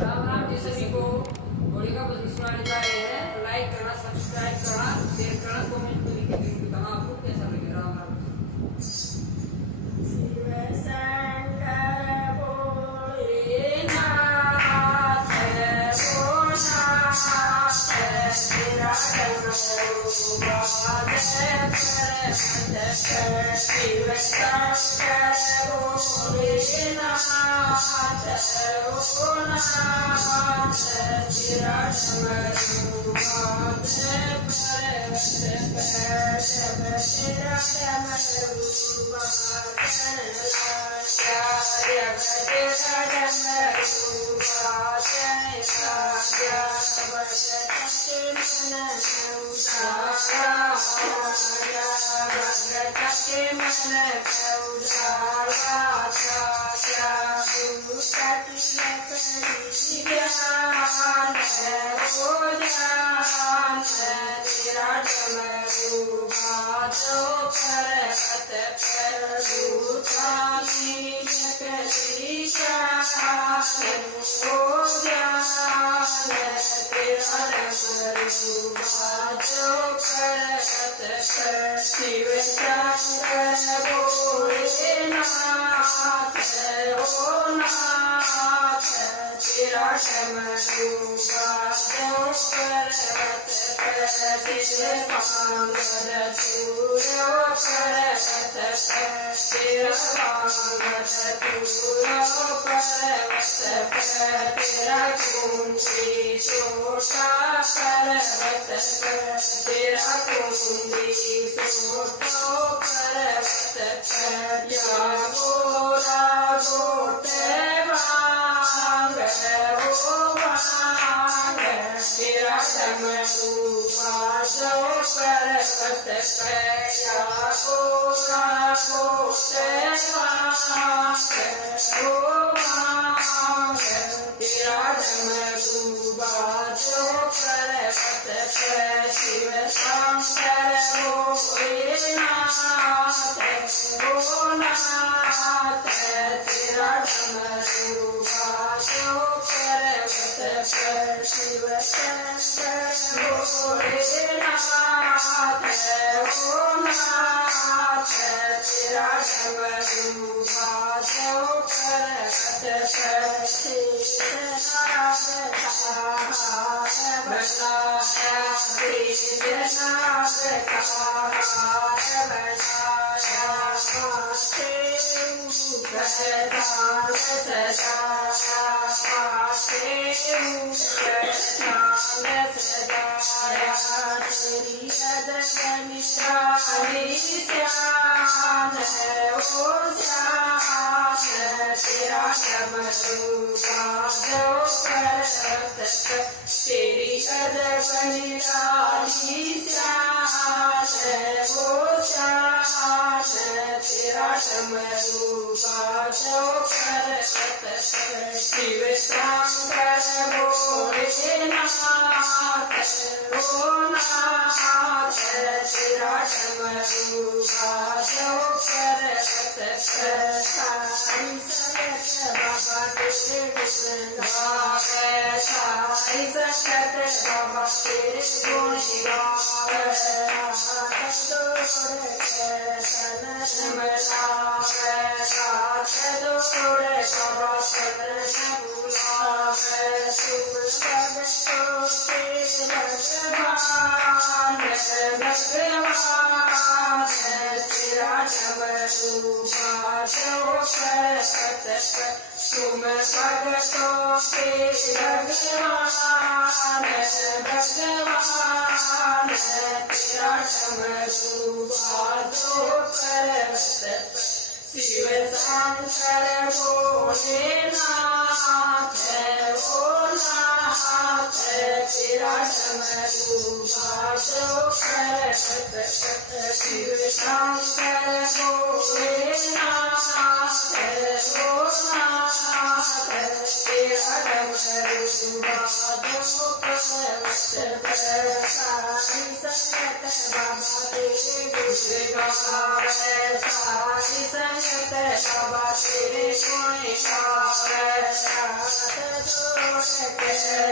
राम राम जी सभी को। घोड़ी का बिजनेस वाले जा रहे हैं। लाइक करना, सब्सक्राइब करना, शेयर करना, कमेंट में लिख के बताना आपको कैसा लगे। राम राम।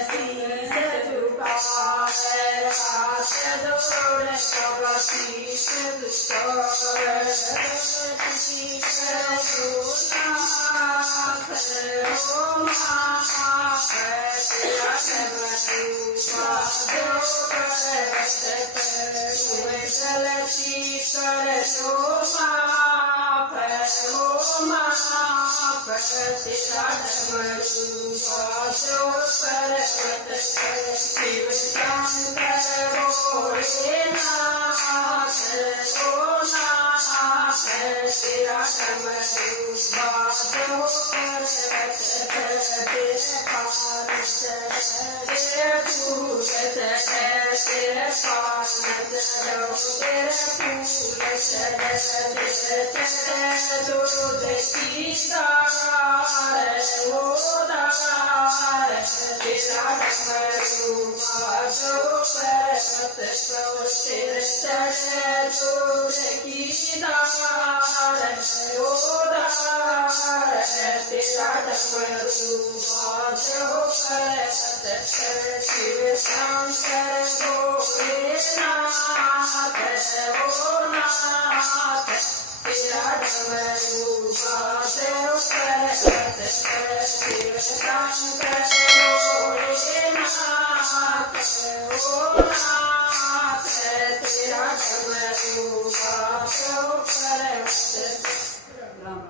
शीश झुकावे हाथ जोड़ कब शीश झुकावे शीश झुकानाथ हो माफ तेरा डमरू गलती कर दो माफ हो माफ तेरा डमरू बाजो पर्वत शिव शंकर भोलेनाथ हो नाथ तेरा डमरू बाजो पर्वत तेरे पान तेरे फूल तेरे पान तेरे फूल तेरे दूध की दार हो दार तेरा डमरू बाजो पर्वत तेरे चढ़े दूध की दार हो दार तेरा डमरू बाजो पर्वत शिव शंकर भोलेनाथ हो नाथ तेरा डमरू बाजो पर्वत शिव शंकर